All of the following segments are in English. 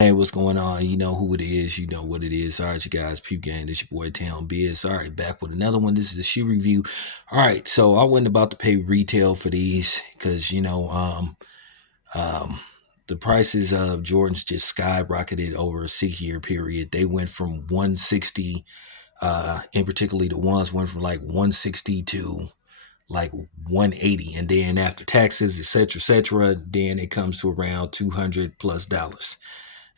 Hey, what's going on? You know who it is. You know what it is. All right, you guys, Peep Gang. This your boy Town Biz. All right, back with another one. This is a shoe review. All right, so I wasn't about to pay retail for these because um, the prices of Jordans just skyrocketed over a 6 year period. They went from 160, in particularly the ones went from like 160 to like 180, and then after taxes, etc., then it comes to around $200 plus.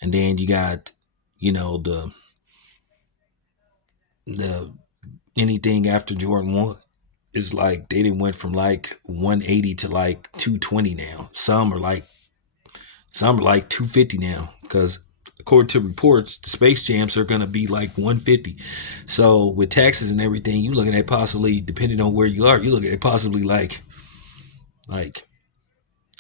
And then you got, you know, the anything after Jordan 1 is like they didn't went from like 180 to like 220 now. Some are like 250 now because according to reports, the Space Jams are gonna be like 150. So with taxes and everything, you looking at possibly, depending on where you are, you looking at possibly like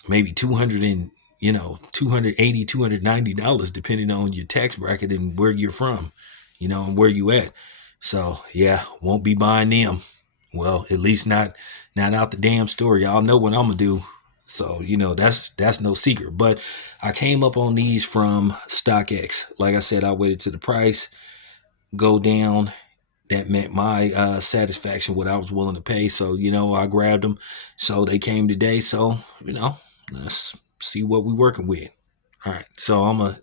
maybe 200 and 280 $290 depending on your tax bracket and where you're from, and where you at. So yeah, won't be buying them. Well, at least not out the damn store. Y'all know what I'm gonna do. So that's no secret. But I came up on these from StockX. Like I said, I waited to the price go down. That meant my satisfaction, what I was willing to pay. So I grabbed them. So they came today. So let's see what we're working with. All right. So all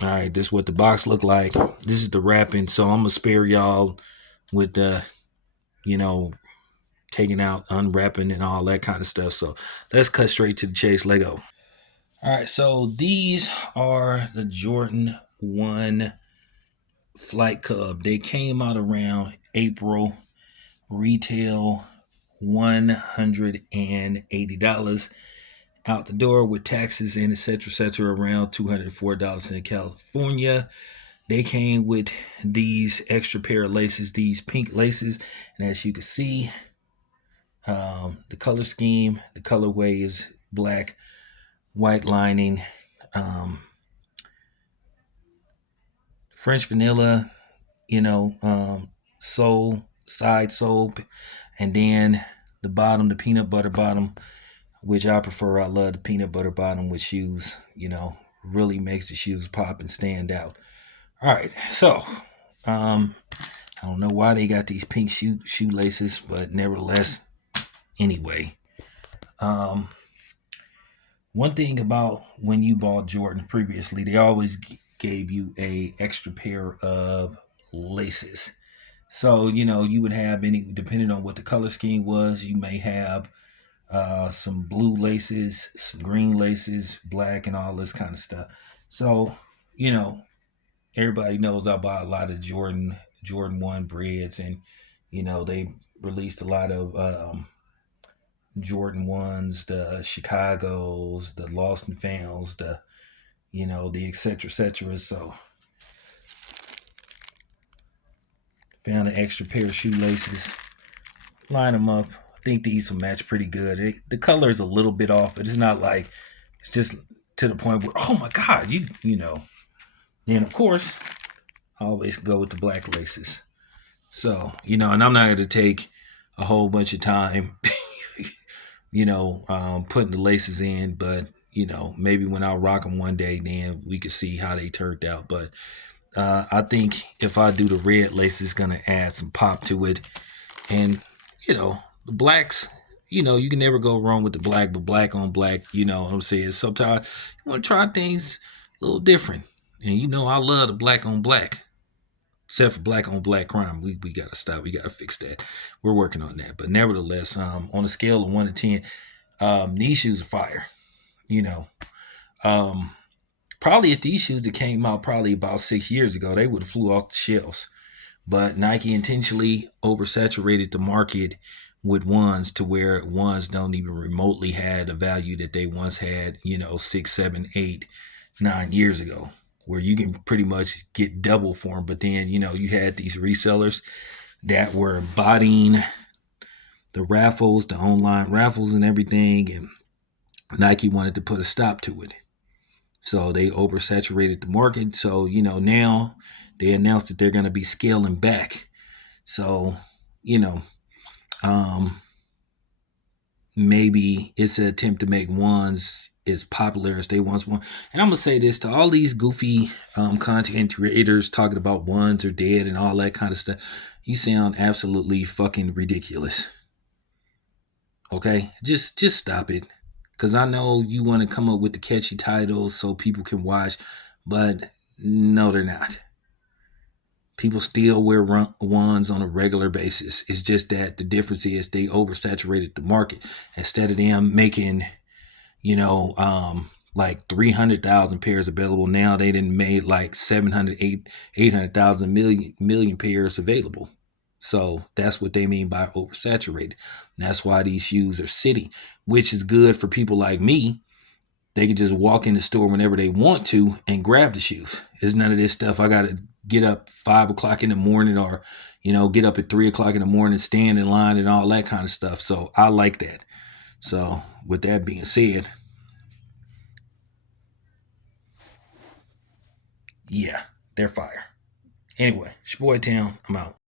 right, this is what the box look like. This is the wrapping. So I'm gonna spare y'all with the, you know, taking out, unwrapping, and all that kind of stuff. So let's cut straight to the chase. Lego. All right. So these are the Jordan 1 Flight Cub. They came out around April. Retail $180 out the door with taxes and etc. Around $204 in California. They came with these extra pair of laces, these pink laces, and as you can see, the color scheme, the colorway is black, white lining, um, French vanilla, sole, side sole, and then the bottom, the peanut butter bottom, which I prefer. I love the peanut butter bottom with shoes. Really makes the shoes pop and stand out. All right, so um, I don't know why they got these pink shoelaces, but nevertheless, anyway, um, one thing about when you bought Jordan previously, they always gave you a extra pair of laces. So you would have any, depending on what the color scheme was, you may have some blue laces, some green laces, black, and all this kind of stuff. So, you know, everybody knows I buy a lot of Jordan 1 breads, and they released a lot of Jordan 1s, the Chicago's, the Lost and Founds, the etc. So found an extra pair of shoelaces, line them up. I think these will match pretty good. The color is a little bit off, but it's not like it's just to the point where, oh my god, you know. Then of course I always go with the black laces. So and I'm not going to take a whole bunch of time, putting the laces in, but maybe when I rock them one day, then we can see how they turned out. But I think if I do the red lace, it's gonna add some pop to it, and the blacks. You can never go wrong with the black, but black on black, what I'm saying. Sometimes you want to try things a little different, and I love the black on black. Except for black on black crime, we gotta stop. We gotta fix that. We're working on that. But nevertheless, on a scale of 1 to 10, these shoes are fire. You know, um, Probably if these shoes that came out probably about 6 years ago, they would have flew off the shelves. But Nike intentionally oversaturated the market with ones to where ones don't even remotely had the value that they once had, 6, 7, 8, 9 years ago, where you can pretty much get double for them. But then, you had these resellers that were bodying the raffles, the online raffles and everything. And Nike wanted to put a stop to it. So they oversaturated the market. So, now they announced that they're going to be scaling back. So, you know, um, maybe it's an attempt to make ones as popular as they once were. And I'm gonna say this to all these goofy content creators talking about ones are dead and all that kind of stuff. You sound absolutely fucking ridiculous. Okay, just stop it, because I know you want to come up with the catchy titles so people can watch, but no, they're not. People still wear wands on a regular basis. It's just that the difference is they oversaturated the market. Instead of them making, like 300,000 pairs available, now they didn't made like 700, 800,000 million pairs available. So that's what they mean by oversaturated. And that's why these shoes are sitting, which is good for people like me. They can just walk in the store whenever they want to and grab the shoes. There's none of this stuff. I got to get up 5 o'clock in the morning or, get up at 3 o'clock in the morning, stand in line and all that kind of stuff. So I like that. So with that being said, yeah, they're fire. Anyway, it's your boy Town. I'm out.